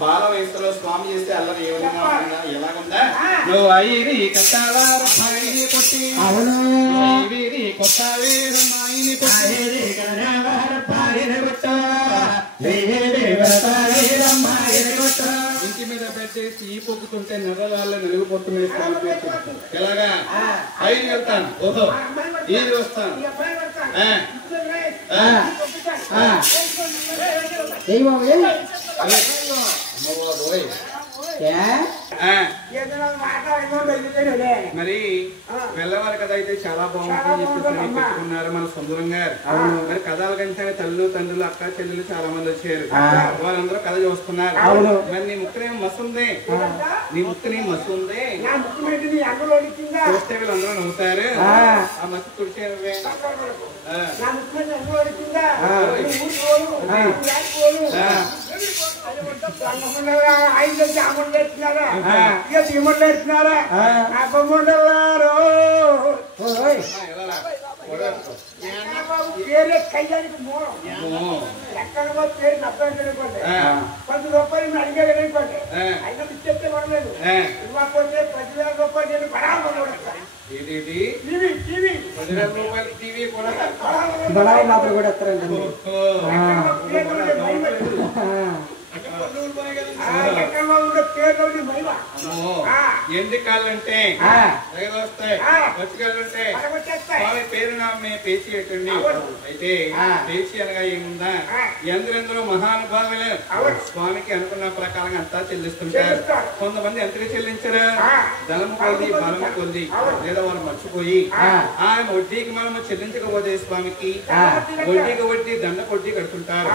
బాల వయసులో స్వామి చేస్తే అల్లరి ఏ విధంగా ఉంటుందా ఎలాగుందా నువ్వు అయ్యి కట్టావారు కొట్టి అవును కొత్త మాయిని ఇంటి మీద పెట్టేసి ఈ పొక్కుతుంటే నెర్రగాళ్ళ నిలుగు పొట్టు మీద ఎలాగా ఐదు వెళ్తాను ఓహో ఇది వస్తాను మరి వెళ్ళవారు కదా అయితే చాలా బాగుంటుంది చెప్పేసి పెట్టుకున్నారు మన సుందరం గారు. మరి కథల కంటే తల్లు తండ్రులు అక్క చెల్లెలు చాలా మంది వచ్చారు. వాళ్ళందరూ కథ చూస్తున్నారు. మరి నీ ముక్కునేమో మస్తు ఉంది, నీ ముక్కుని మస్తు ఉంది చూస్తే వీళ్ళందరూ నవ్వుతారు. ఆ మస్తు తుడిచారు పేరే కయ్యానికి మూలం ఎక్కడ పేరు అబ్బాయి పది రూపాయలు అడిగేదనుకోండి అయినా ఇచ్చేస్తే పడలేదు. ఇవ్వకపోతే 10,000 రూపాయలు నేను బరాబర్ టీవీ కూడా మాత్రం కూడా వస్తారండి. ఎందుకాలంటే వస్తాయి వచ్చుకాలంటే స్వామి పేరు నామే పేచి పెట్టండి. అయితే పేచి అనగా ఏముందా ఎందరెందరో మహానుభావులు స్వామికి అనుకున్న ప్రకారంగా అంతా చెల్లిస్తుంటారు. కొంతమంది ఎంతగా చెల్లించరు ధనము కొద్ది బలము కొద్ది లేదా వాళ్ళు మర్చిపోయి ఆయన వడ్డీకి మనము చెల్లించకపోతే స్వామికి వడ్డీకి వడ్డీ దండ వడ్డీ కడుతుంటారు.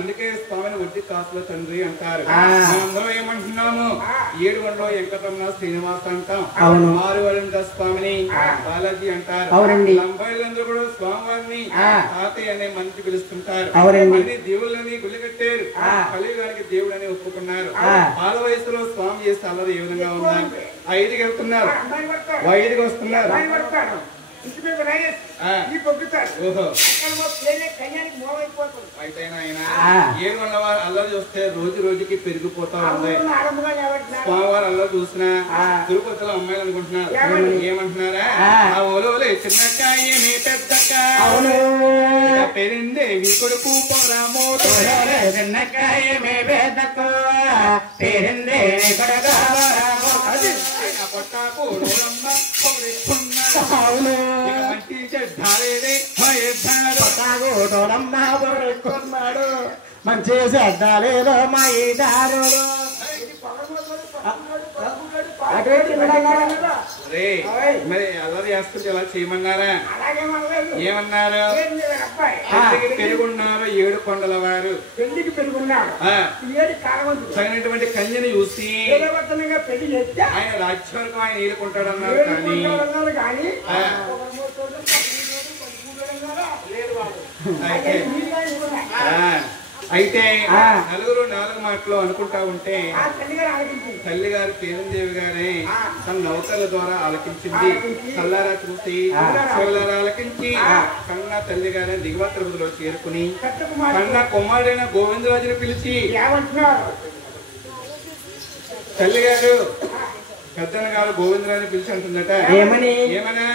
అందుకే స్వామిని వడ్డీ కాసుల తండ్రి అంటారు. అందరం ఏమంటున్నాము 7 గంటలో వెంకటరమణ శ్రీనివాస అంటాం, 6 గంటల స్వామిని బాలాజీ అంటారు. లంబాయిలందరూ కూడా స్వామివారిని తాతయ్య అనే మంచి పిలుస్తుంటారు. దేవుళ్ళని గుళ్ళు కట్టారు, కలియుగానికి దేవుడు అని ఒప్పుకున్నారు. బాల వయసులో స్వామి చేస్తే అల్లరి ఏ విధంగా ఉన్నారు. 5కి వెళ్తున్నారు, 5కి వస్తున్నారు. అల్లరి చూస్తే రోజు రోజుకి పెరిగిపోతా ఉంది. స్వామివారు అల్లరి చూసినా తిరుపతిలో అమ్మాయిలు అనుకుంటున్నారు. ఏమంటున్నారా ఆ ఓలోలే చిన్నకాయ పెద్దకాయ పెరిందే కొడుకు పొరామో చిన్నకాయ పెద్దకు పెరిందే పొట్టాకు మంచి చెడ్డాలేదన్నాడు మంచి చెడ్డాలేదో మా ఈదారుడు మరి అల్లరి చేస్తుంటే ఎలా చేయమన్నారా? ఏమన్నారు? పెరుగున్నారు 7 కొండల వారు తగినటువంటి కన్యని చూసి ఆయన రాజ్యాలకు ఆయన ఏలుకుంటాడన్నారు. కానీ అయితే నలుగురు 4 మాటలు అనుకుంటా ఉంటే తల్లిగారు పేరందేవి గారే తన నౌకర్ల ద్వారా ఆలకించింది. కల్లారా చూసి చెవులారా ఆలకించి కన్నా తల్లి గారే దిగువత్రబుదిలో చేరుకుని కన్నా కుమారుడైన గోవిందరాజుని పిలిచి తల్లిగారు పెద్దన్న గారు గోవిందరాజుని పిలిచి అంటుందట ఏమన్నా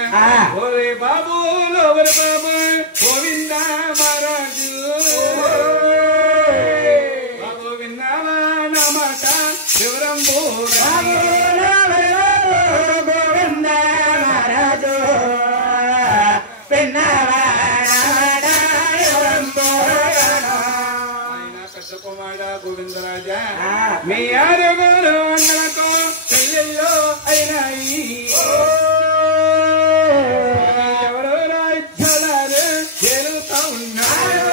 ఓరే బాబు లోవర బాబు గోవింద మహారాజు బాబు విన్నావా నా మాట వివరం గోవింద మహారాజు విన్నావా ఆయన పెద్ద కుమారుడ గోవిందరాజా మీ 6 అన్నలకు చెల్లెల్లో అయినాయి. ఎవరో రాజ్యాలు చేరుతా ఉన్నారు.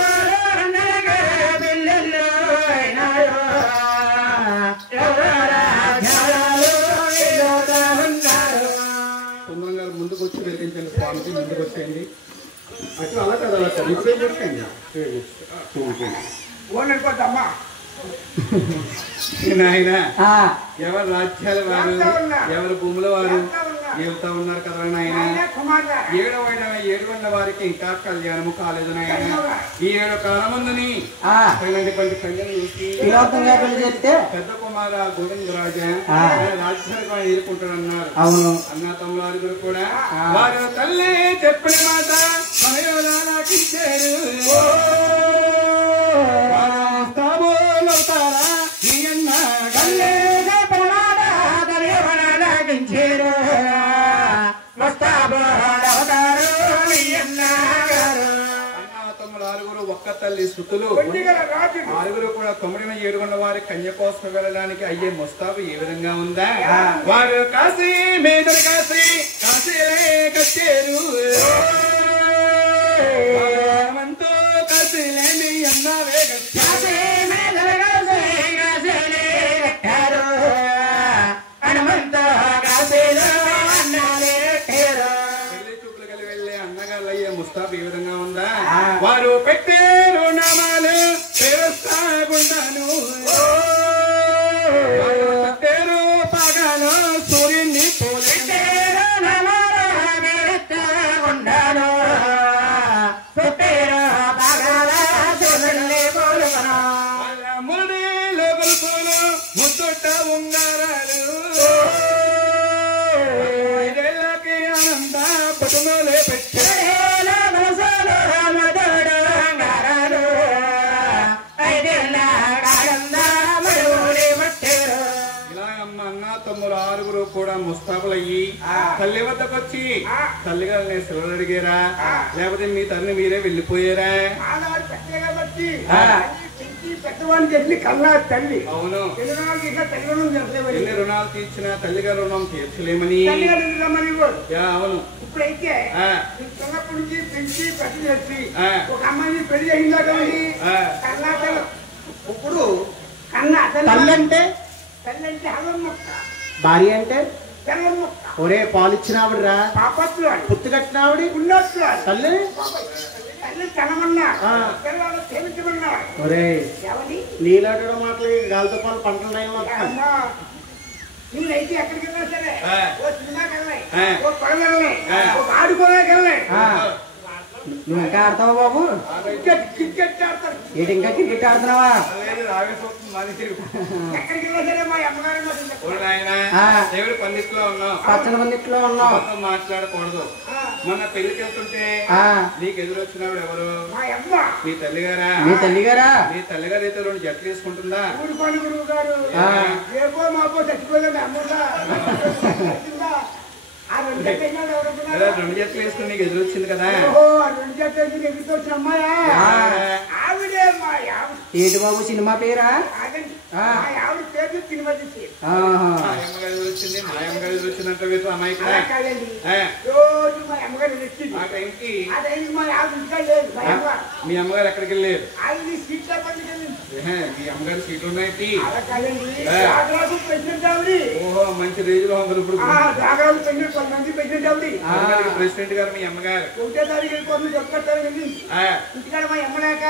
సుందరం గారు ముందుకు వచ్చి వెలిగించండి. స్వామికి ముందుకు వచ్చేయండి. అటు అలా కదా అలా కదా ఇప్పుడే చెప్పండి. నాయన ఎవరు రాజ్యాల వారు ఎవరు భూముల వారు వెళ్తా ఉన్నారు కదా నాయన ఏడు వారికి ఇంకా కళ్యాణము కాలేదు నాయన. ఈ 7 కాలమందుని పెద్ద కుమార గోవిందరాజా రాజ్యాన్ని ఎదుర్కొంటాడన్నారు. అవును. అన్న తమ్ముడు కూడా వారు తల్లి చెప్పిన మాట మనయోదాకిచ్చారు. ఒక్క తల్లి సుతులు 6 కూడా 9 వారి కన్య కోసం వెళ్ళడానికి అయ్యే ముస్తాబు ఏ విధంగా ఉందా? వారు కాశీ మేదరు కాశీలే కచ్చేరు కాశీలేని అన్నావే ముస్తాబు ఏ విధంగా ఉందా? వారు పెట్టారు నామాలు పేరుస్తాగుండాను పెట్టారు పగలు సూర్యుని పోలేరు నామాలు పెట్టారు పగల సూర్యుని పోలుకను ముడి లోపలు ముద్దుట ఉంగారాలు ఇదేళ్ళకి ఆనంద పుట్టుమలే పెట్టారు. తమ్ముడు 6 కూడా ముస్తాబులయ్యి తల్లి వద్దకు వచ్చి తల్లిగారిని సెలవులు అడిగారా, లేకపోతే మీ తల్లిని మీరే వెళ్ళిపోయారా? పెద్దవాడికి వెళ్ళి కన్నా తల్లి. అవును. ఎన్ని రుణాలు తీర్చినా తల్లిగారు రుణం తీర్చలేమని. అవును. ఇప్పుడైతే చిన్నప్పటి నుంచి పెంచి పెద్ద చేసి ఒక అమ్మాయిని పెళ్లి అయిందా కానీ కర్ణాటక ఇప్పుడు కన్నా తల్లి అంటే హలం మొక్క, భార్య అంటే బెల్లం మొక్క. ఒరే పాలిచ్చినావిడరా, పాపత్లు పుత్తు కట్టినావిడి ఉన్నట్లు తల్లి తల్లి తనమన్నా పిల్లలు తెలుసుకున్నా. ఒరే నీలాంటి మాటలు గాలితో పాటు పంటలు నేనైతే ఎక్కడికి వెళ్ళినా సరే ఓ సినిమాకి వెళ్ళాయి, ఓ పడవ వెళ్ళాయి, ఒక ఆడుకోలేక వెళ్ళాయి. నువ్వు ఇంకా ఆడతావా బాబు? క్రికెట్ ఆడతారు. ఏంటి ఇంకా క్రికెట్ ఆడుతున్నావా? ఎక్కడికి వెళ్ళినా సరే మా అమ్మగారు పందిట్లో ఉన్నావు, పచ్చని పందిట్లో ఉన్నావు, మాట్లాడకూడదు. మొన్న పెళ్లికి వెళ్తుంటే నీకు ఎదురొచ్చినప్పుడు ఎవరు? మా అమ్మ. మీ తల్లిగారా? మీ తల్లిగారా? మీ తల్లిగారు అయితే 2 జట్లు వేసుకుంటుందా? ఊరుకోండి గురువు గారు, రేపో మాపో చచ్చిపోలేదు అమ్ముందా. 2 జట్లు వేసుకుని నీకు ఎదురొచ్చింది కదా. 2 జట్లు వేసుకుని ఎదురుకొచ్చిన అమ్మాయా ఆవిడే మా ఆవిడ. ఏంటి బాబు సినిమా పేరా? ఆవిడ పేరు సినిమా తీసి మాయమ్మగారు వచ్చింది, మాయమ్మగారు వచ్చిందంటే అమ్మాయి రోజు మా అమ్మగారు వచ్చింది. ఆ టైంకి మా ఆవిడ ఇంకా లేదు. మీ అమ్మగారు ఎక్కడికి వెళ్ళారు? ఆవిడ సీట్ మీ అమ్మగారు సీట్లు ఉన్నాయి. ప్రెసిడెంట్ ఆవిడ. ఓహో, మంచి రేంజ్ లో ఉంది ఇప్పుడు. కొంతమంది ప్రెసిడెంట్ ఆవిడ. ప్రెసిడెంట్ గారు మీ అమ్మగారు 1వ తారీఖు వెళ్ళిపోతుంది, 1వ తారీఖు ఇంటికాడ మా అమ్మ లేక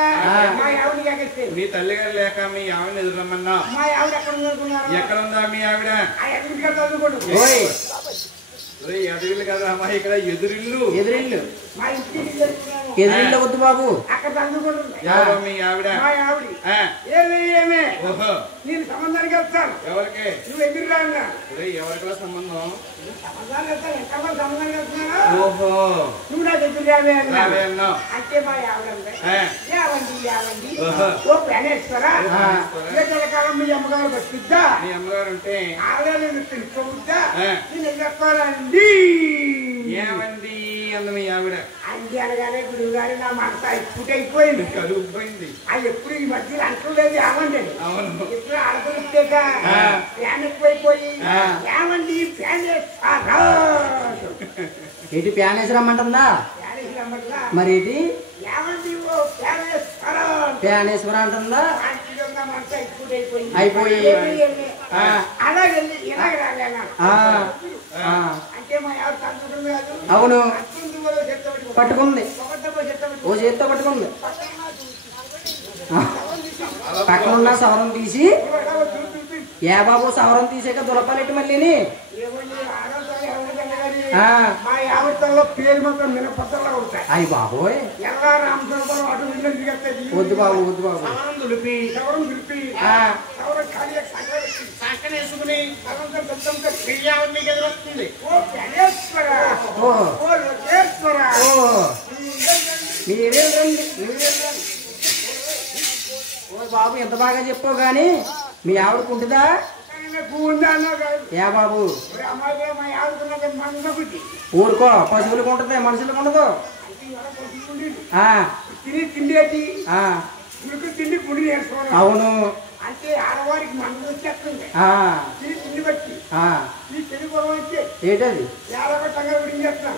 మా ఆవిడ లేకేస్తే మీ తల్లి గారు లేక మీ ఆవిడని ఎదురమ్మన్నా. మా ఆవిడ ఎక్కడ ఉందనుకున్నారు? ఎక్కడ ఉందా మీ ఆవిడ? ఇంటికాడ చదువుకోండి. ఎదురిల్లు కదా అమ్మా, ఇక్కడ ఎదురిల్లు. ఎదురిల్లు మా ఇంటికి ఎదురిల్లు వద్దు బాబు, అక్కడ చదువుకోండి. ఎవరు మీ ఆవిడ? మా ఆవిడ. ఏమే నేను సంబంధానికి వెళ్తాను. ఎవరికి? నువ్వు ఎదురు రాగా ఎవరికో సంబంధం? సంబంధాలు వెళ్తాను. ఎంత సంబంధానికి వెళ్తున్నా? ఓహో, నువ్వు నాకు ఎదురు రావే అన్నా. అంటే మా ఆవిడ యావండి ఓ ప్రాణేశ్వర కాలం మీ అమ్మగారు బతిద్దా? మీ అమ్మగారు అంటే ఆవిడ నేను తెలుసుకోవద్దా? నేను ఎదుర్కోవాలండి. ఏమండి అంది మీ ఆవిడ. అంది అనగానే గురువు గారు నా మాట ఎప్పుడు అయిపోయింది, కలుగుపోయింది. అది ఎప్పుడు ఈ మధ్యలో అంటలేదు ఏమండి. అవును, ఎప్పుడు ఆడుకుంటేక ఫ్యాన్ ఎక్కువైపోయి ఏమండి ఫ్యాన్ ఏంటి ఫ్యాన్ వేసి రమ్మంటుందా? మరి ఏంటి ఏమండి ఓ ఫ్యానేశ్వర అంటుందా? అయిపోయి అలాగే అవును, పట్టుకుంది, ఓ చేత్తో పట్టుకుంది. పక్కనున్న సవరం తీసి ఏ బాబు సవరం తీసాక దులపాలెట్టి మళ్ళీని మా యావత్తల్లో పేరు మాత్రం మినపత్తలా ఉంటాయి. అయ్యి బాబోయ్ ఎలా రామచంద్రపురం అటు ఇల్లు దిగేస్తాయి. వద్దు బాబు వద్దు బాబు. సవరం దులిపి సవరం ఖాళీ సంకనేసుకుని సవంతో దత్తంతో క్రియావని మీకు ఎదురొస్తుంది. ఓ గణేశ్వర ఓ లోకేశ్వర మీరే రండి ఓ బాబు ఎంత బాగా చెప్పావు గాని మీ ఆవిడకు ఉంటుందా? ఏ బాబు ఊరుకో పశువులకు ఉంటుంది మనుషులకు ఉండదు. అవును అంటే ఆడవారికి మందు వచ్చేస్తుంది. తిండి బట్టి ఈ తెలుగు వచ్చి ఏంటది తంగా చేస్తున్నాం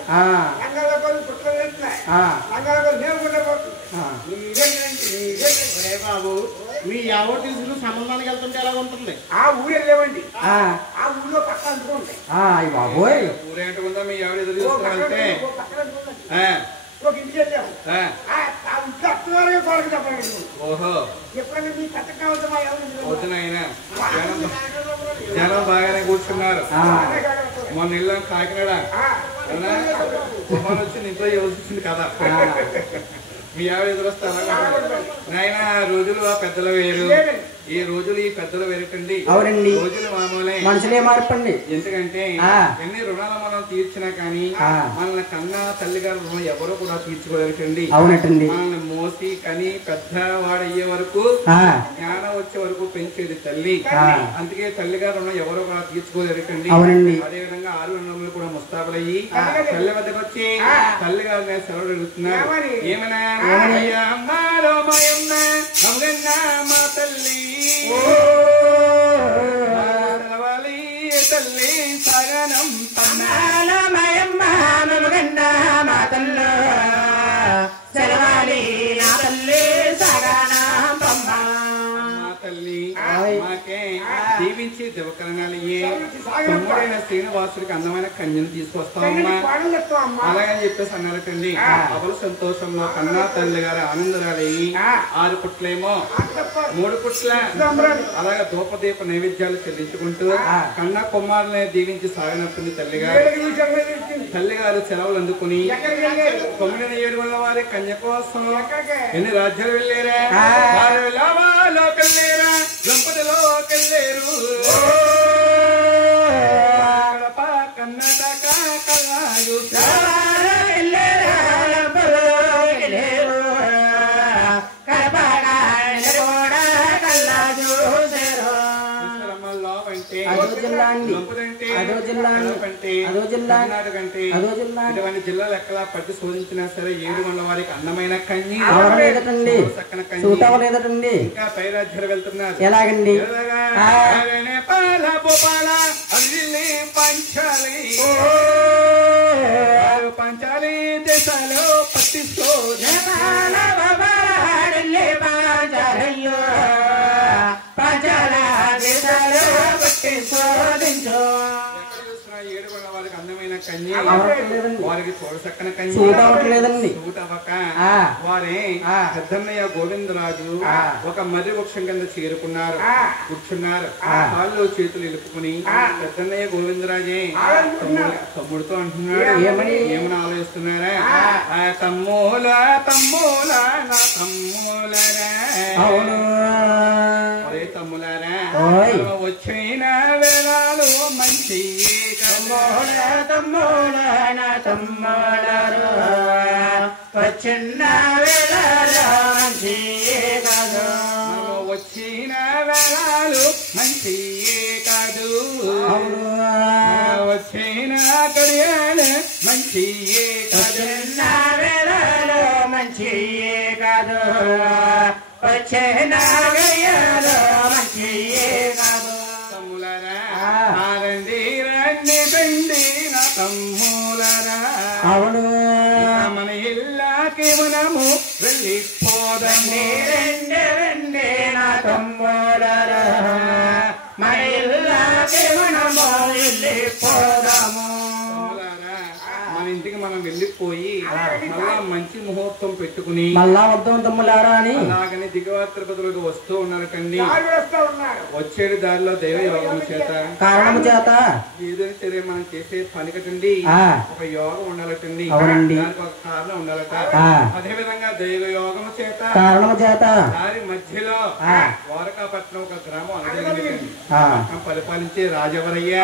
రంగాలు కుట్రలు చేస్తున్నాయి రంగాలు లేకుండా బాబు మీ ఎవరు తీసుకుని సంబంధానికి వెళ్తుంటే ఎలా ఉంటుంది? ఆ ఊరు వెళ్ళేవండి. ఆ ఊళ్ళో పక్క అనుకోండి. అయ్యి బాబోయ్ ఊరేంట ఉందా మీ ఎవరు ఎదురు చూస్తున్నారంటే ఒక ఇంటికి వెళ్ళాము. అత్తవారుగా కొరకు చెప్పండి. ఓహో ఎప్పుడైనా మీ కథ కావద్దు మా ఎవరు వద్దునైనా జనం బాగానే కూర్చున్నారు. మొన్న ఇల్లు కాకినాడ తుఫాన్ వచ్చింది ఇంట్లో వచ్చింది కదా మీ ఆవిడ ఎదురొస్తారా నాయన రోజులు ఆ పెద్దలు వేరు ఈ రోజులు ఈ పెద్దలు వేరటండి. అవునండి రోజులు మామూలే మనుషులే మార్పండి. ఎందుకంటే ఎన్ని రుణాలు మనం తీర్చినా కానీ మనల్ని కన్నా తల్లిగారు రుణం ఎవరో కూడా తీర్చుకోలేటండి. అవునటండి మనల్ని మోసి కని పెద్దవాడయ్యే వరకు జ్ఞానం వచ్చే వరకు పెంచేది తల్లి. అందుకే తల్లిగారు రుణం ఎవరో కూడా తీర్చుకోలేటండి. అదే విధంగా 6 రుణములు కూడా ముస్తాబులయ్యి తల్లి వద్దకు వచ్చి తల్లిగారు సెలవులు అడుగుతున్నారు. ఏమన్నా మా తల్లి తల్లి సగనం పన్నాలమయమ్మ మా తల్లి సెలవాలి నా తల్లి సగనం పమ్మ తల్లి మాకే దీవించి దివకరణాలయ్యే తమ్ముడైన శ్రీనివాసుడికి అందమైన కన్యను తీసుకొస్తామమ్మా అలాగని చెప్పేసి అన్నారటండి. అవరు సంతోషంలో కన్నా తల్లి గారి ఆనందరాలయ్యి 6 పుట్లేమో 3 పుట్ల అలాగే ధూపదీప నైవేద్యాలు చెల్లించుకుంటూ కన్నా కుమారులనే దీవించి సాగనప్పుడు తల్లిగారు సెలవులు అందుకుని 9 వారి కన్య కోసం ఎన్ని రాజ్యాలు వెళ్ళారా లోకెళ్ళారా దంపతిలోకెళ్ళారు కడప కర్ణాటక కల్లాడు ఇటువంటి జిల్లాలు ఎక్కడ పట్టి శోధించినా సరే 7 మండల వారికి అందమైన కన్య చక్కన కన్య ఇంకా పై రాజ్యాలు వెళ్తున్నారు. ఎలాగండి పంచాలి దేశాలు పట్టిస్తూ వారికి అందమైన కన్య వారికి చూడసక్కన కన్య చూటవక వారే పెద్దన్నయ్య గోవిందరాజు ఒక మర్రి వృక్షం కింద చేరుకున్నారు. కూర్చున్నారు. కాళ్ళు చేతులు ఇలుపుకుని పెద్దన్నయ్య గోవిందరాజే తమ్ముడితో అంటున్నాడు. ఏమని ఆలోచిస్తున్నారా? తమ్ముల తమ్ముల నా తమ్ములరా ఒరే తమ్ములారా వచ్చిన వేళలు మంచి వచ్చిన వేళలు మంచి వచ్చిన వేళలు మంచి కాదు వచ్చిన కడియాలు మంచి వచ్చిన వేళలు మంచి కాదు వచ్చిన కడియాలు మంచి కాదు. తమ్ములరా రండి రండి రండి నా తమ్ములరా అవును మన ఇల్లాకి మనము వెళ్ళిపోదండి. రండి రండి నా తమ్ములరా మన ఇల్లాకి మనము వెళ్ళిపోదాము. మన ఇంటి ఇంటికి మనం వెళ్ళిపోయి మళ్ళా మంచి ముహూర్తం పెట్టుకుని మళ్ళా వద్దాం తమ్ములారా అని అలాగని దిగవారి తిరుపతిలోకి వస్తూ ఉన్నారటండి. వచ్చేడు దారిలో దైవ యోగం చేత కారణము చేత ఏదైనా సరే మనం చేసే పని కటండి ఒక యోగం ఉండాలటండి. దానికి ఒక కారణం ఉండాలట. అదే విధంగా దైవ యోగం చేత కారణము చేత దారి మధ్యలో ద్వారకాపట్నం ఒక గ్రామం అనుజరించండి. పరిపాలించే రాజవరయ్య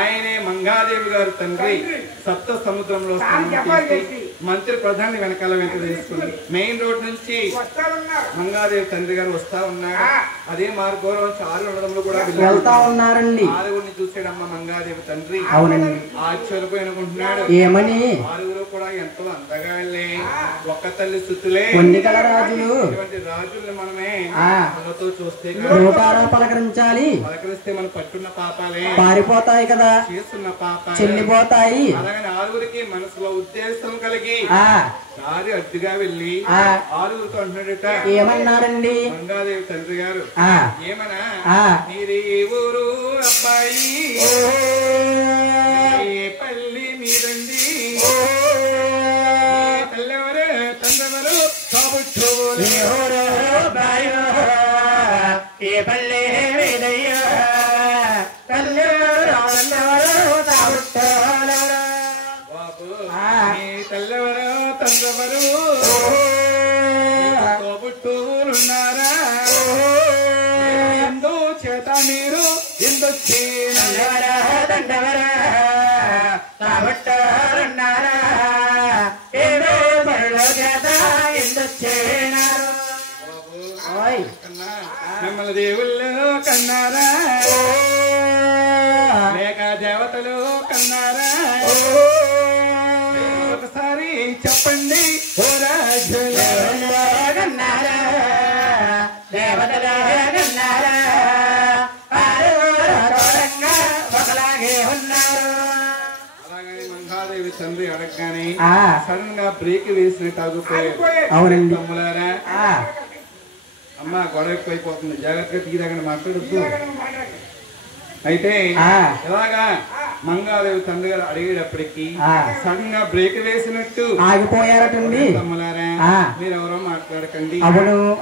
ఆయనే మంగాదేవి గారు తండ్రి సప్త సముద్రంలో స్నానం చేసి మంత్రి ప్రధాని వెనకాల వెంట తీసుకుని మెయిన్ రోడ్ నుంచి మంగాదేవి తండ్రి గారు వస్తా ఉన్నారు. అదే మార్గంలో చారు ఉండడంలో కూడా వెళ్తా ఉన్నారండి. ఆరుగురిని చూసాడమ్మ మంగాదేవి తండ్రి. అవునండి. ఆశ్చర్యపోయి అనుకుంటున్నాడు ఏమని ఆరుగురు కూడా ఎంతో అంతగా వెళ్ళే ఒక్క తల్లి స్థుతులే పొందికల రాజులు ఇటువంటి రాజుల్ని మనమే మనతో చూస్తే పలకరించాలి. పలకరిస్తే మనం పట్టున్న పాపాలే పారిపోతాయి కదా, చేస్తున్న పాపాలే చెల్లిపోతాయి. అలాగని ఆరుగురికి మనసులో ఉద్దేశం కలిగి దారి అడ్డుగా వెళ్ళి ఆరుగురితో అంటున్నాడట. ఏమన్నారండి మంగాదేవి తండ్రి గారు? ఏమన్నా మీరే ఊరు అబ్బాయి పల్లి మీరండి తెల్లవరు తండ్రవరు కాబట్టు ఏ పల్లె వేదయ్యా తెల్లవరు తండ్రవరు కాబుట్టూరున్నారా ఎందు చేత మీరు ఎందువరా దండవరా కాబట్టారన్నారా ఏదో పరులో చేత ఎందుచేనారు మిమ్మల్ని దేవుళ్ళు కన్నారా లేక దేవతలు కన్నారా ఒకసారి చెప్పండి ఓ రాజులు కన్నారా దేవతలు కన్నారా ఒకలాగే ఉన్నారు. అలాగని మంగాదేవి తండ్రి అడగగానే సడన్ గా బ్రేక్ వేసినట్టు ఆగిపోయాడు. అవునండి తమ్ములారా అమ్మ గొడవ ఎక్కువైపోతుంది, జాగ్రత్తగా తీయదగండి మాట్లాడుతూ. అయితే ఎలాగా మంగాదేవి తండ్రి గారు అడిగేటప్పటికి సడన్ గా బ్రేక్ వేసినట్టు ఆగిపోయారటండి. తమ్ములారా మీరు ఎవరో మాట్లాడకండి,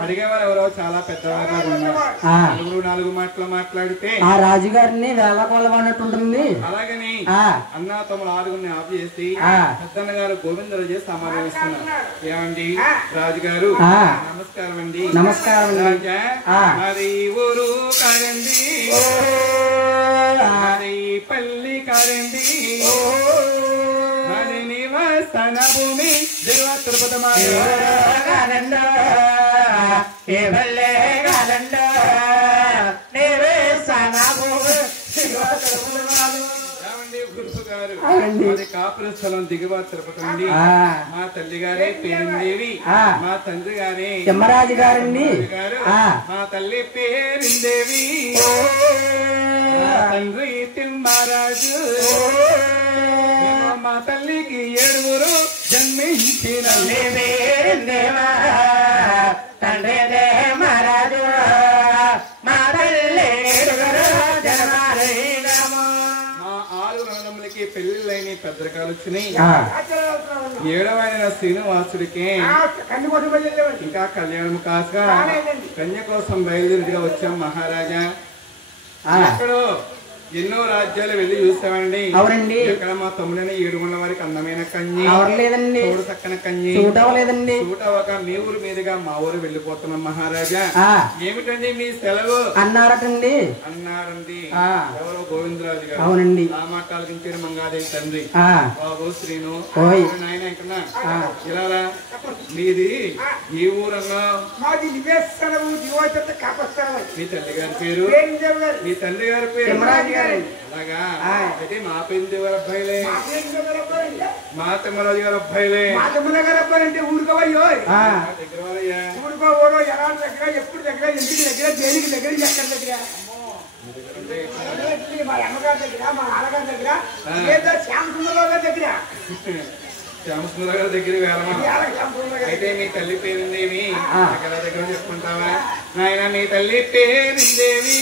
అడిగేవారు ఎవరో చాలా పెద్దవారు ఉన్నారు. నాలుగు మాటలు మాట్లాడితే ఆ రాజుగారిని వేళకోళమన్నట్టుంటుంది. అలాగని అన్నా తమ్ముడు ఆరుగురిని ఆఫ్ చేసి పెద్దన్న గారు గోవిందరాజు చేసి సమాధానిస్తున్నారు. ఏమండి రాజుగారు నమస్కారం అండి. నమస్కారం రాజా మరి ఊరు కారండి మరి పల్లి కారండి మరి నివాసన భూమి దేవ తిరుపతి మాలండ ఏ పల్లె కాలండ నివేసన భూమి కాపుర స్థలం దిగువ తిరుపతి అండి. మా తల్లి గారే పేరిందేవి, మా తండ్రి గారే తిమ్మరాజు గారండి. మా తల్లి పేరిందేవి, తండ్రి తిమ్మరాజు. మా తల్లికి 7 జన్మించిన తండ్రి దేవరాజు మా తల్లి పెళ్లిళ్ళైన పెద్దరకాలు వచ్చినాయి. 7వ ఆయన శ్రీనివాసుడికి ఇంకా కళ్యాణం కాక కన్య కోసం బయలుదేరిగా వచ్చాం మహారాజా. ఎక్కడో ఎన్నో రాజ్యాలు వెళ్ళి చూసామండి. అవునండి. ఇక్కడ మా తమ్ముడైన 7 గుండ్ల వారికి అందమైన కన్య లేదండి, తోడు చక్కన కన్య లేదండి. చూడవక మీ ఊరు మీదుగా మా ఊరు వెళ్ళిపోతున్నాం మహారాజా. ఏమిటండి మీ సెలవు అన్నారండి. ఎవరో గోవిందరాజు గారు. అవునండి. ఆ మాట ఆలకించారు మంగాదేవి తండ్రి. బాబు శ్రీను నాయన ఇక్కడ ఇలా మీది ఈ ఊరన్నా మీ తల్లి గారి పేరు మీ తండ్రి గారి పేరు అలాగా. అయితే మా పెందేవారి అబ్బాయిలే మా తిమ్మరాజు గారు అబ్బాయిలే అంటే ఊరుకోవయ్యో దగ్గర వాళ్ళయ్యా ఊరుకోవడం ఎలా దగ్గర ఎప్పుడు దగ్గర ఎందుకు దగ్గర దేనికి దగ్గర ఎక్కడ దగ్గర మా అమ్మగారి దగ్గర మా నాన్నగారి దగ్గర లేదా శ్యామసుందరరావు గారి దగ్గర శ్యామసుందర గారి దగ్గర వేళ. అయితే మీ తల్లి పేరుందేవి ఎక్కడ దగ్గర చెప్పుకుంటావా నాయన? మీ తల్లి పేరుందేవి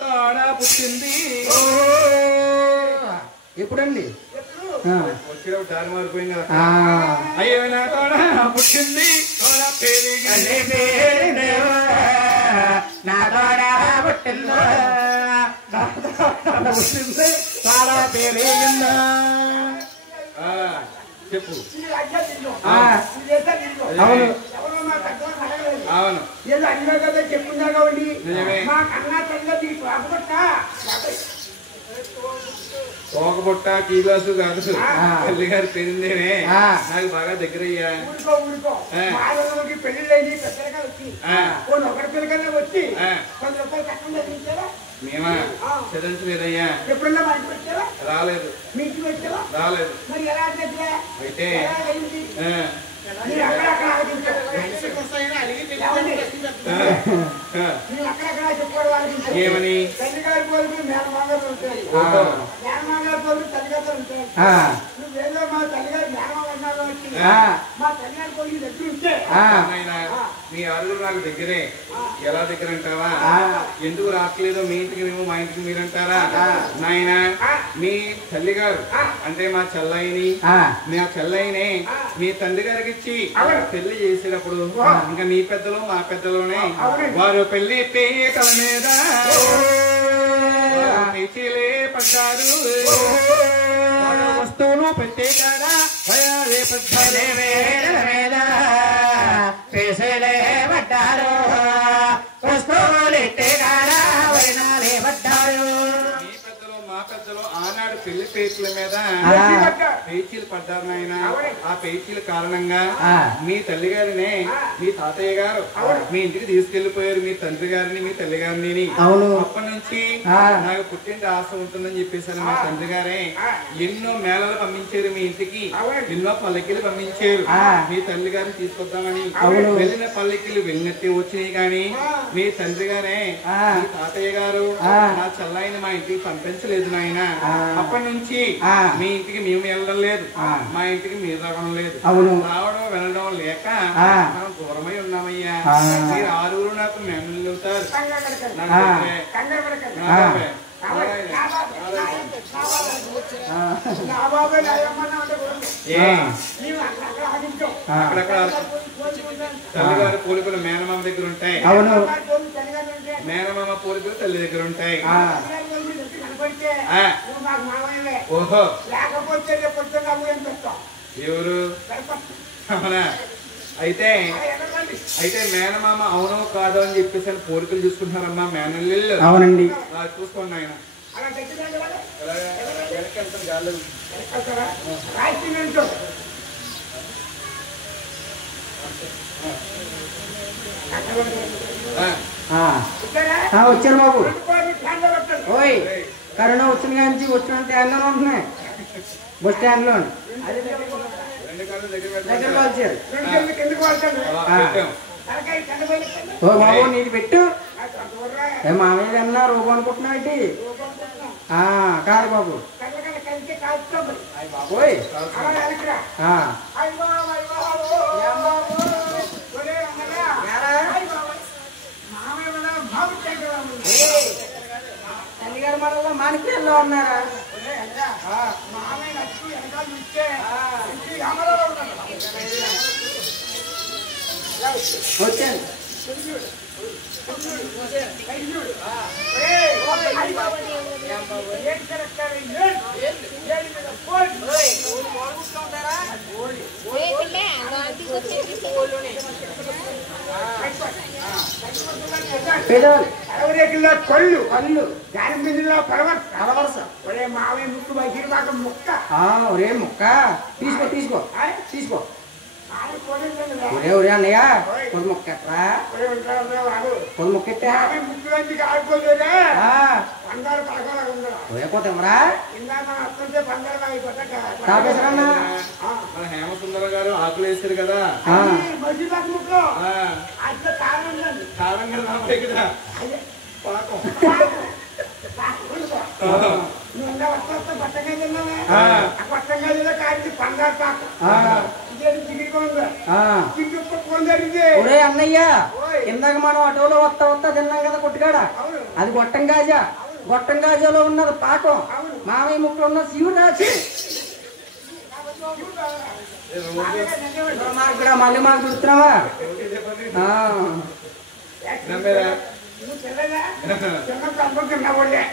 తోడ పుట్టింది ఎప్పుడండి వచ్చినప్పుడు దారి మారిపోయింది కదా. అయ్యో నా తోడ పుట్టింది తోడ పెరిగింది నా తోడ పుట్టిందో పుట్టింది తోడ పెరిగిందో. చెప్పు. అవును అవును ఏదో అడిగా కదా చెప్పున్నా కాబట్టి మా కన్నా తల్లి తోకబుట్ట టీ గ్లాసు కాదు తల్లి గారి పెరిందేనే నాకు బాగా దగ్గర అయ్యా. పెళ్లి ఒకటి పిల్లకన్నా వచ్చి 10 రూపాయలు తక్కువ చదివించారా? మేమా చదివించలేదయ్యా. ఎప్పుడన్నా మా ఇంటికి వచ్చారా? రాలేదు. మీ ఇంటికి వచ్చారా? రాలేదు. మరి ఎలా దగ్గర అయితే ఏమని తల్లి గారి పోలికలు మేనమాగారు ఉంటాయి, మేనమాగారు పోలికలు తల్లిగారు ఉంటాయి. నువ్వేదో మా తల్లిగారు మేనమా ఉన్నాడు వచ్చి మా తల్లిగారి పోలికలు దగ్గర ఉంటే మీ ఆరుగురు నాకు దగ్గరే. ఎలా దగ్గర అంటావా? ఎందుకు రావట్లేదో మీ ఇంటికి మేము మా ఇంటికి మీరంటారా? నాయన మీ తల్లి గారు అంటే మా చెల్లయ్యని మా చెల్లయ్యనే మీ తండ్రి గారికి ఇచ్చి పెళ్లి చేసేటప్పుడు ఇంకా మీ పెద్దలు మా పెద్దలోనే వారు పెళ్లి పీటల మీద పేచీలే పడ్డారు. వస్తువులు పెట్టే కాడా పడ్డారు పేసలే పడ్డారు. వస్తువులు ఎట్టే కాడా వైనాలే పడ్డారు. మీ పెద్దలు మా పెద్దలు ఆనాడు పెళ్లి పేచీల మీద పేచీలు పడ్డారు నాయన. ఆ పేచీల కారణంగా మీ తల్లి గారినే మీ తాతయ్య గారు మీ ఇంటికి తీసుకెళ్లిపోయారు. మీ తండ్రి గారిని మీ తల్లి గారిని. అప్పటి నుంచి నాకు పుట్టింటి ఆశ ఉంటుందని చెప్పేసారు. మా తండ్రి గారే ఎన్నో మేళలు పంపించారు మీ ఇంటికి, ఎన్నో పల్లకిలు పంపించారు మీ తల్లి గారిని తీసుకొద్దామని. వెళ్ళిన పల్లకిలు వెళ్ళినట్టే వచ్చినాయి కానీ మీ తండ్రి గారే మీ తాతయ్య గారు నా చెల్లాయిని మా ఇంటికి పంపించలేదు నాయన. అప్పటి నుంచి మీ ఇంటికి మేము వెళ్ళడం లేదు, మా ఇంటికి మీరు రావడం లేదు. రావడం వెళ్ళడం లేక మనం దూరమై ఉన్నామయ్యా. మీరు ఆరుగురు నాకు మెమరీలు అవుతారు. తల్లిగారి పోలికలు మేనమామ దగ్గర ఉంటాయి, మేనమామ పోలికలు తల్లి దగ్గర ఉంటాయి. ఓహో ఎవరు? అవునా? అయితే మేనమామ అవునో కాదో అని చెప్పేసి పోలికలు చూసుకుంటున్నారమ్మా మేనల్లు. అవునండి. చూసుకోండి ఆయన వచ్చారు బాబు. ఓయ్ కరోనా వచ్చిన కానీ వచ్చిన ట్యాన్లో ఉంటున్నాయి బస్ స్టాండ్ లో బాబు నీకు పెట్టు. మామయ్య అన్నా రూపం అనుకుంటున్నావు కాదు బాబు. బాబోయ్ తల్లిగారు మరలా మాణిక్యాల్లో ఉన్నారా? వచ్చాను. కళ్ళు కళ్ళు దాని మీద పరవరస ఒరే మావే ముక్కు బయట ముక్క ఒరే ముక్క తీసుకో తీసుకో తీసుకో. ఒరే ఒరే అన్నయ్య పొద్దు మొక్క పొద్దు మొక్కెట్టా ముక్కులోంచి ఆడిపోలేదా బంగారు పోయపోతామరా మన హేమసుందర గారు ఆకులు వేసారు కదా కారం కదా పాకం ఒరే అన్నయ్య ఇందాక మనం అటోలో వస్తా వస్తా తిన్నాం కదా కొట్టుకాడ అది గొట్టం కాజా గొట్టం గాజాలో ఉన్నది పాకం, మామయ్య ముక్కలో ఉన్న శివుడు రాసి మళ్ళీ మాకు చూస్తున్నావా?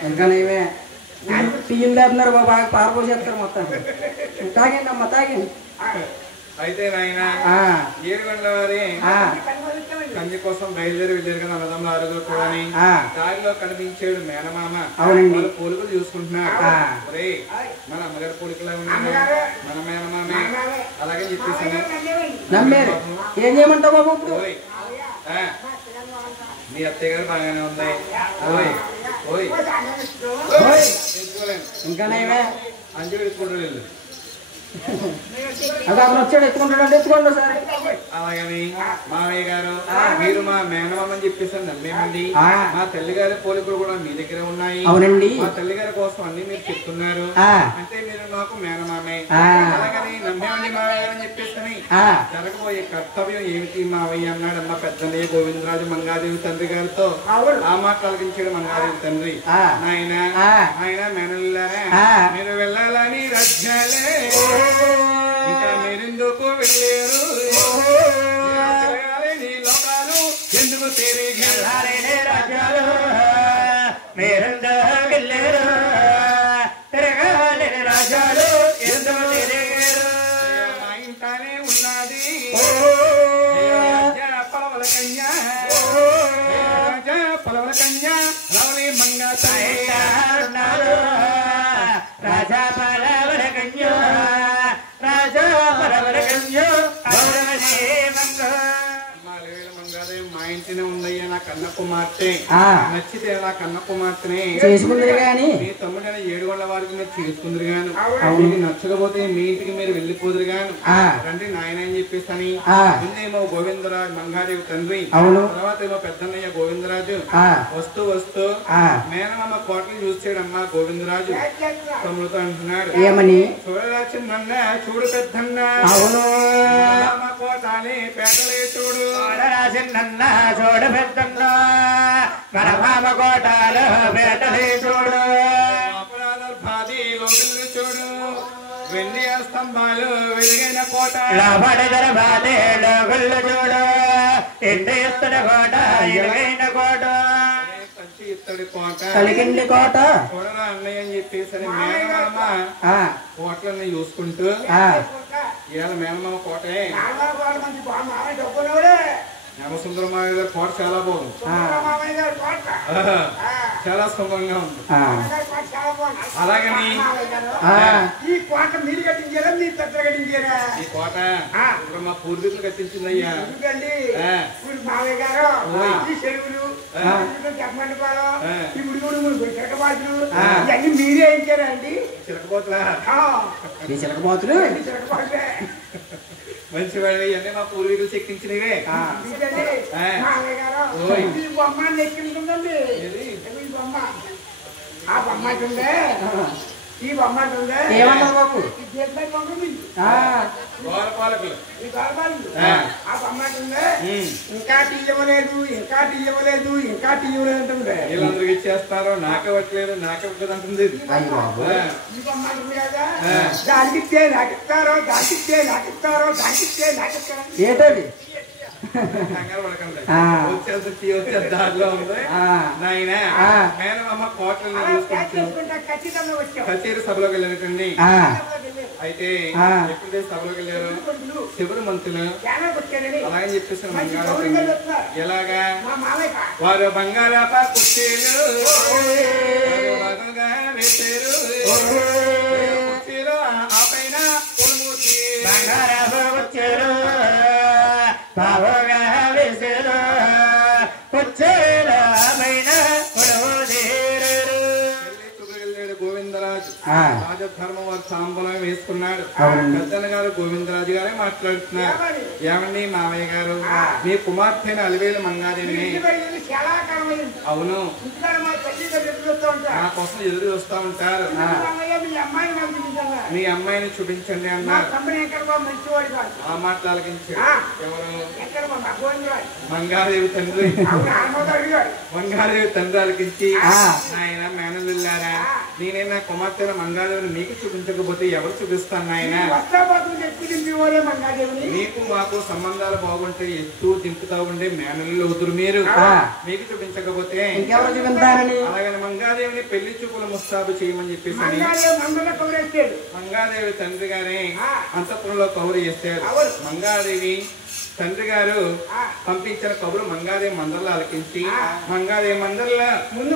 ఇంకా ఇవే టీలు లేపుతున్నారు బాగా పారపోసేస్తారు మొత్తం. తాగండి అమ్మ తాగండి. అయితే నాయన ఏడుగండ్ల వారి కంది కోసం బయలుదేరి వెళ్ళారు కదా అన్నదమ్ములు ఆరుగురు కూడా. దారిలో కనిపించాడు మేనమామ. వాళ్ళు పోలికలు చూసుకుంటున్నారు. మన అమ్మగారి పోలికలా ఉన్నాడు మన మేనమామే అలాగే చెప్పేసాను. నమ్మారు. ఏం చేయమంటావు బాబు? ఇప్పుడు మీ అత్తయ్య గారు బాగానే ఉంది. ఇంకా నయమే. అంజు ఎత్తుకుంటూ వెళ్ళు. అది అతను వచ్చాడు ఎత్తుకుంటాడు. ఎత్తుకోండి సార్. అలాగని మామయ్య గారు మీరు మా మేనమామని చెప్పేసారు నమ్మేమండి. మా తల్లి గారి పోలికలు కూడా మీ దగ్గర ఉన్నాయి. అవునండి. మా తల్లి గారి కోసం అన్ని మీరు చెప్తున్నారు అంటే మీరు నాకు మేనమామే. అలాగని నమ్మేమండి మామయ్య గారు అని చెప్పేసి జరగబోయే కర్తవ్యం ఏమిటి మావయ్య అన్నాడు అమ్మ పెద్దన్నయ్య గోవిందరాజు మంగాదేవి తండ్రి గారితో. ఆ మాట కలిగించాడు మంగాదేవి తండ్రి. ఆయన మేనల్లారా మీరు వెళ్ళాలని రజ్ఞాలే ఇంకా మీరెందుకు వెళ్ళారు? నీ లోకాలు ఎందుకు తిరిగి రాజాలు మీరెందుకు వెళ్ళారు? తిరగాలి రాజాలు ఎందుకు తిరిగారు? మా ఇంటానే ఉన్నది పలవల కన్యా పలవల కన్యా రవలి మంగా రాజా పలవల కన్యా మా ఇంటినే ఉందయ్యా నా కన్న కుమార్తె. నచ్చితే నా కన్న కుమార్తెనే చేసుకుందరు గాని మీ తమ్ముడైన ఏడుగొండ వారికి మీరు చేసుకుందరు గాను. మీకు నచ్చకపోతే మీ ఇంటికి మీరు వెళ్ళిపోదురు గాను. రండి నాయన అని చెప్పేసి ముందేమో గోవిందరాజు మంగాదేవి తండ్రి, తర్వాత ఏమో పెద్దన్నయ్య గోవిందరాజు వస్తూ వస్తూ మేనమామ కోటలు చూసాడమ్మా గోవిందరాజు తమ్ముడితో అంటున్నాడు. ఏమని? చూడరా చిన్న చూడు పెద్దన్న కోటాలి పేదలే చూడు చిన్న చూడ పెద్దన్న మన మామ కోటాలు పేదలే చూడు భాదీలో వెళ్ళి చూడు వెండి స్తంభాలు వెలిగిన కోట భాదీలో వెళ్ళి చూడు ఎండి ఇత్తడి కోట ఎలుగైన కోట ఇత్తడి కోట కలిగిండి కోట చూడరా అన్నయ్య అని చెప్పేసి మేనమామ కోటలన్నీ చూసుకుంటూ ఇవాళ మేనమామ కోటే శ్యామసుందరమాయ గారి కోట చాలా బాగుంది. చాలా సుందరంగా ఉంది. అలాగని ఈ కోట మీరు కట్టించారా మీ పెద్ద కట్టించారా? ఈ కోట ఇప్పుడు మా పూర్వీకులు కట్టించిందయ్యా. ఇప్పుడు మావయ్య గారు ఈ చెరువులు చెప్పమండిపాలు ఈ ముడిగుడు చిలకబాతులు ఇవన్నీ మీరే ఇచ్చారా అండి? చిలకబాతులా? చిలకబాతులు చిలకబాతులే మంచి వాళ్ళు ఇవన్నీ మా పూర్వీకులు చెక్కించినవే. ఈ బొమ్మ ఎక్కింటుందండి. ఈ బొమ్మ ఆ బొమ్మ ఉందే ఈ బొమ్మ ఉందే ఏమన్నా బాబు గోరపాలకులు ఈ గోరపాలకులు ఆ బొమ్మ ఉందే ఇంకా తీయవలేదు ఇంకా తీయవలేదు ఇంకా తీయవలేదు అంటుంది. వీళ్ళందరికి ఇచ్చేస్తారో నాకవట్లేదు నాకివ్వదంటుంది. ఈ బొమ్మ ఉంది కదా దానికి నాకిస్తారో దానికి నాకిస్తారో దానికి నాకిస్తారో ఏంటది? వచ్చే దారిలో ఉంది నాయన మేనమామ కోటలను కచేరీ సభలోకి వెళ్ళినట్టండి. అయితే ఎప్పుడైతే సభలోకి వెళ్ళారు శివరు మంత్రులు అలాగని చెప్పేసి ఎలాగా వారు బంగారాప కుర్చీలు వేసారు. కుర్చీలు ఆ పైన బంగారాప వచ్చారు గోవిందరాజు రాజధర్మ వారు తాంబూలం వేసుకున్నాడు. పెద్దన్న గారు గోవిందరాజు గారే మాట్లాడుతున్నారు. ఏమండి మావయ్య గారు, మీ కుమార్తెను అలివేలు మంగాదేవిని. అవును, నా కోసం ఎదురు చూస్తా ఉంటారు. మీ అమ్మాయిని చూపించండి అన్నారు. ఆ మాట్లాలకించాడు. ఎవరు? మంగాదేవి తండ్రి. మంగాదేవి తండ్రి అలికించి, ఆయన మేనల్లారా, నేనే నా కుమార్తె మంగాదేవిని మీకు చూపించకపోతే ఎవరు చూపిస్తాను ఆయన? మీకు మాకు సంబంధాలు బాగుంటే ఎత్తు దింపుతా ఉండే మేనల్లు వదురు మీరు. మీకు చూపించకపోతే అలాగని మంగాదేవిని పెళ్లి చూపులు ముస్తాబు చేయమని చెప్పేసి మంగాదేవి తండ్రి గారే అంతఃపురంలో కౌరు చేశారు. మంగాదేవి తండ్రి గారు పంపించిన కబురు మంగాదేవి మందర్లో అలకించి, మంగాదేవి మందర్లో ముందు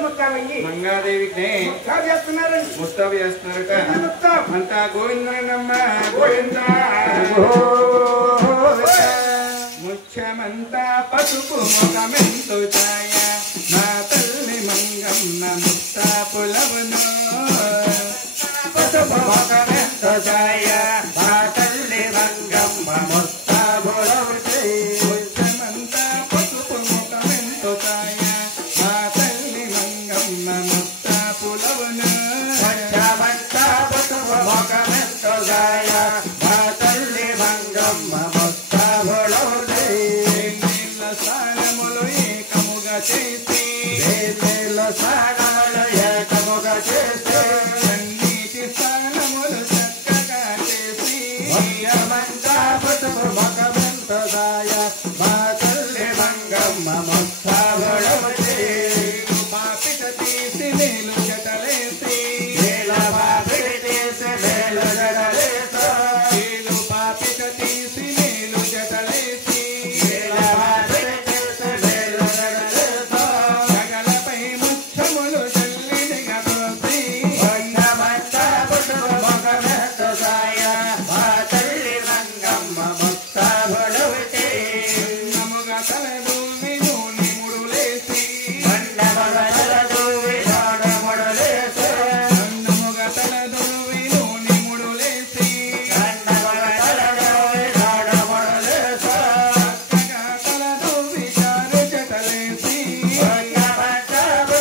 మంగాదేవికి ముస్తాబు చేస్తున్నారట. అంతా గోవిందనమ్మ గోవింద, ముఖ్యమంతా పసుపు ముఖమెంతో ఛాయ, నా తల్లి మంగమ్మ ముస్తాపులవును. పసుపు ముఖమెంతో ఛాయ, నా తల్లి మంగమ్మ ముస్తాపులవును. ముఖ్యమంతా పసుపు ముఖమెంతో ఛాయ, నా తల్లి మంగమ్మ ముస్తాపులవును. ముఖ్యమంతా పసుపు ముఖమెంతో ఛాయ, నా తల్లి మంగమ్మ ముస్తాపులవును. సానములు ఏకముగా చేసి, సానములు ఏకముగా చేసి, అన్నిటి సానములు చక్కగా చేసి, పసుపు ముఖమెంతదాయ, మా తల్లి మంగమ్మ ముస్తాబులవును. పాపిట తీసి మేలు జటలేసి, పాపిట తీసి మేలు జటలేసి, పాపిట తీసి మేలు జటలేసి, జగలపై ముచ్చములు జల్లిడిగా పోసి, ముఖమెంతదాయ, మా తల్లి మంగమ్మ ముస్తాబులవును. నముగా తలదూవి నూనె ముడులేసి, నముగా తలదూవి నూనె ముడులేసి, చక్కగా తలదూవి చారు జటలేసి, వడ్డానాలు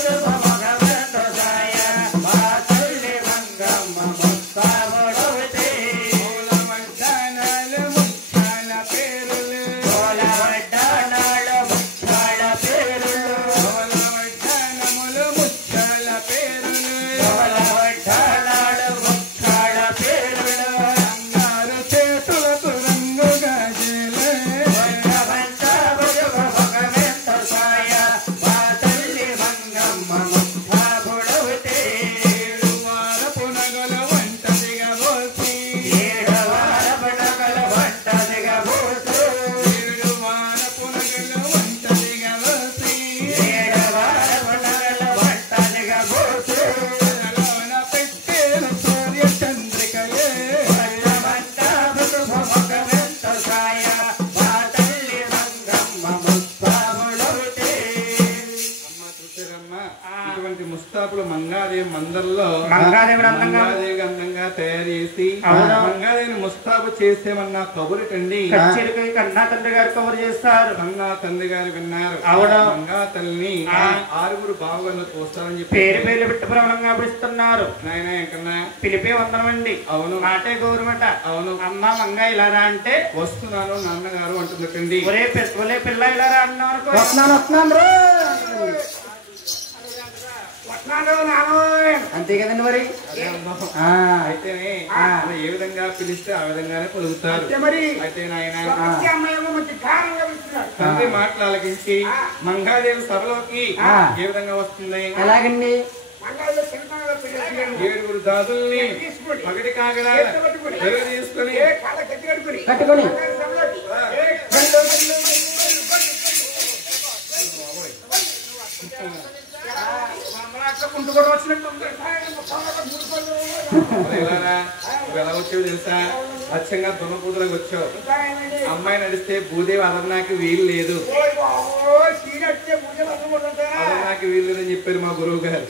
ముత్యాల పేరులు, వడ్డానములు ముత్యాల పేరులు, బంగారు చేతులకు రంగు గాజులు, ఏడు వారపు నగలు వంటదిగా పోసి, ఏడు వారపు నగలు వంటదిగా పోసి, తలలోన పెట్టేను సూర్య చంద్రికలే, అమ్మ చూసారమ్మ, ఇటువంటి ముస్తాబులు మంగాదేవి మందర్లో మంగాదేవి అందంగా మంగాదేవి అందంగా తయారు చేసి, అవును. మంగాదేవిని ముస్తాబు చేసేమన్నా కబురుటండి కన్నా తండ్రి గారు కవర్ చేస్తారు. కన్నా తండ్రి గారు విన్నారు. అవును. మంగా తల్లిని ఆరుగురు బావగారు చూస్తారని చెప్పి పేరు పేర్లు పెట్టి ప్రమాణంగా పిలుస్తున్నారు. నాయన ఎక్కడన్నా పిలిపే వందనమండి. అవును. మాటే గౌరవట. అవును. అమ్మ మంగ ఇలారా అంటే వస్తున్నాను నాన్నగారు అంటుందండి. ఒరే పిల్ల ఇలారా అన్నారు. అంతే కదండి మరి. అయితేనే ఏ విధంగా పిలిస్తే ఆ విధంగానే పలుకుతారు. అయితే నాయన తండ్రి మాటలకించి మంగాదేవి సభలోకి ఏ విధంగా వస్తుంది? ఎలాగండి? ఏడుగురు దాదుల్ని పగటి కాగడా తీసుకొని కట్టుకొని ఎలా వచ్చావు తెలుసా? అచ్చంగా దున్నపూతులకు వచ్చావు. అమ్మాయి నడిస్తే భూదేవి అదర్నాకి వీలు లేదు, అదర్నాకి వీలు లేదని చెప్పారు మా గురువు గారు.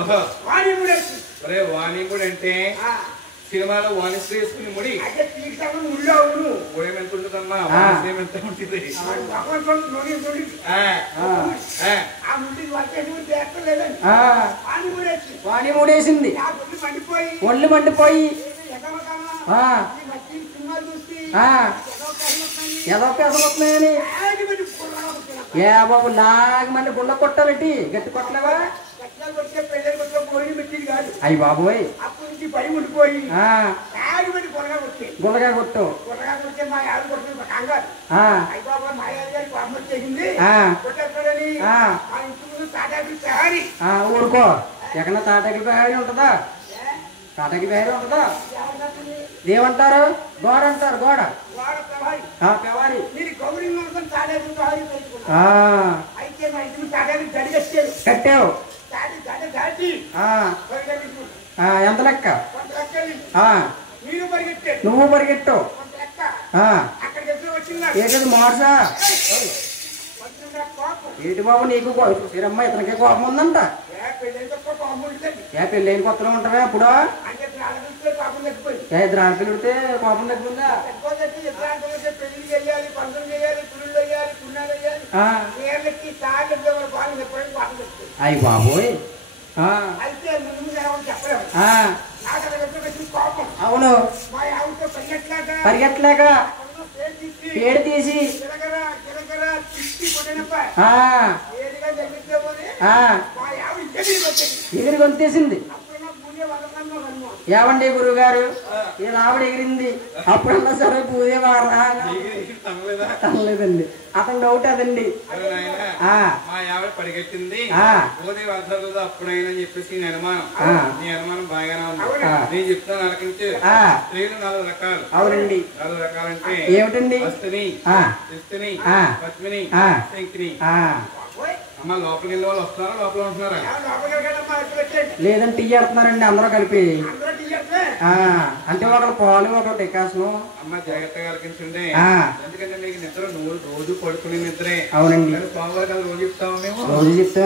ఓహో వాణిముడేసి ఒరే వాణిముడు అంటే సినిమాలో వాణిశ్రీ వేసుకుని ముడి అంటే తీర్థం ముళ్ళు అవును ముడేం ఎంత ఉంటుందమ్మా వాణిశ్రీ ఎంత ఉంటుంది ఆ ముడికి వచ్చేసి చేస్తలేదండి వాణిముడేసింది మండిపోయి ఒళ్ళు మండిపోయి ఏదో పెసలు వస్తున్నాయని ఏ బాబు లాగమండి గుండె కొట్టాలటి గట్టి కొట్టలేవా అయ్యి బాబోయ్ గుండగా కొట్టు ఊరుకో ఎక్కడ తాటాకి బేహారీ ఉంటుందా తాటాకి బేహారీ ఉంటుందా ఏమంటారు గోడ అంటారు గోడ పెవారి కట్టావు ఎంత లెక్క నువ్వు పరిగెట్టావు ఏంటది మోసా ఏంటి బాబు నీకు సీరమ్మ ఇతనికి కోపం ఉందంట ఏ పెళ్ళైన కొత్తలో ఉంటావా అప్పుడు ఇద్దరు ఆడపిల్లితే కోపం తగ్గుందా అయ్యి బాబోయ్ అవును పరిగెట్టలేక పేరు తీసి ఎగిరి గొంతేసింది ఏమండి గురువు గారు ఇలా ఆవిడ ఎగిరింది అప్పుడన్నా సరే పూజే వారా తనలేదండి అతను డౌట్ అదండి మా ఆవిడ పరిగెట్టింది అప్పుడైనా చెప్పేసి నీ అనుమానం బాగానే ఉంది నేను చెప్తాను అనకంటే స్త్రీలు 4 రకాలు అవునండి 4 రకాలంటే ఏమిటండి హస్తిని శిస్తిని పద్మిని శంకిని అమ్మ లోపలికి వెళ్ళే వాళ్ళు వస్తున్నారా లోపల ఉంటున్నారా లేదంటే టీ చేస్తున్నారండి అందరూ కలిపి అంటే ఒకరు పాలు ఒకరు డికాసను అమ్మ జాగ్రత్తగా ఆలకించండి ఎందుకంటే మీకు నిద్ర రోజు పడుకునే నిద్రే అవునండి పావు రోజు చెప్తాము మేము రోజు చెప్తాం